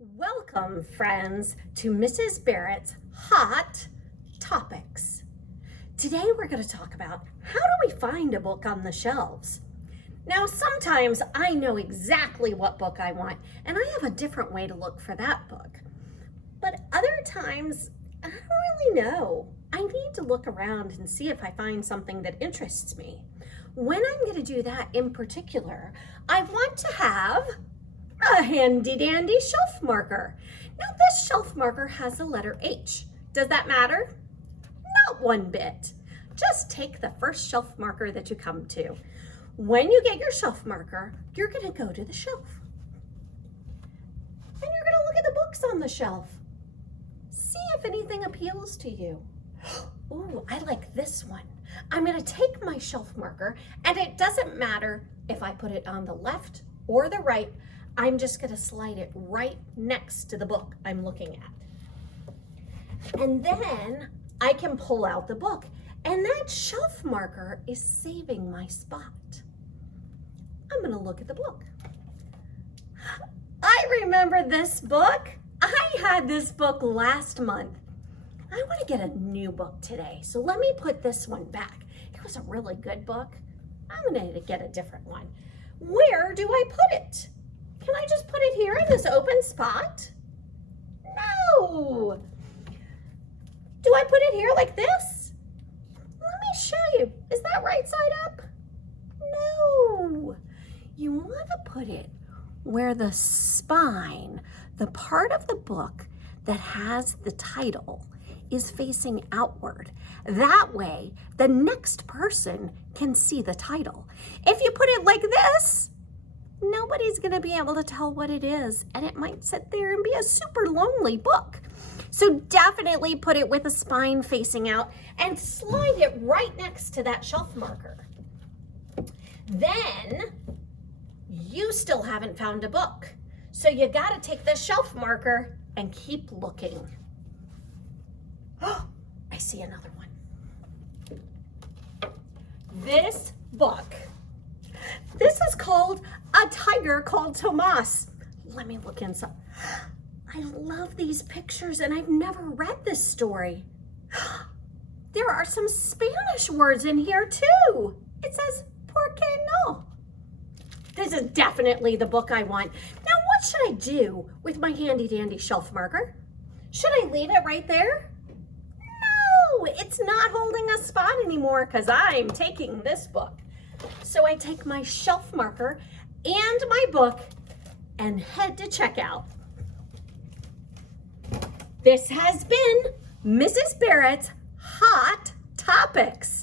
Welcome, friends, to Mrs. Barrett's Hot Topics. Today we're going to talk about how do we find a book on the shelves. Now, sometimes I know exactly what book I want, and I have a different way to look for that book. But other times, I don't really know. I need to look around and see if I find something that interests me. When I'm going to do that in particular, I want to have a handy dandy shelf marker. Now this shelf marker has the letter H. Does that matter? Not one bit. Just take the first shelf marker that you come to. When you get your shelf marker, you're gonna go to the shelf. And you're gonna look at the books on the shelf. See if anything appeals to you. Ooh, I like this one. I'm gonna take my shelf marker, and it doesn't matter if I put it on the left or the right. I'm just gonna slide it right next to the book I'm looking at. And then I can pull out the book, and that shelf marker is saving my spot. I'm gonna look at the book. I remember this book. I had this book last month. I wanna get a new book today, so let me put this one back. It was a really good book. I'm gonna get a different one. Where do I put it? Can I just put it here in this open spot? No. Do I put it here like this? Let me show you. Is that right side up? No. You want to put it where the spine, the part of the book that has the title, is facing outward. That way, the next person can see the title. If you put it like this, nobody's going to be able to tell what it is, and it might sit there and be a super lonely book. So definitely put it with a spine facing out and slide it right next to that shelf marker. Then you still haven't found a book. So you got to take the shelf marker and keep looking. Oh, I see another one. This book. This is called A Tiger Called Tomas. Let me look inside. I love these pictures, and I've never read this story. There are some Spanish words in here too. It says, ¿por qué no? This is definitely the book I want. Now, what should I do with my handy dandy shelf marker? Should I leave it right there? No, it's not holding a spot anymore because I'm taking this book. So I take my shelf marker and my book and head to checkout. This has been Mrs. Barrett's Hot Topics.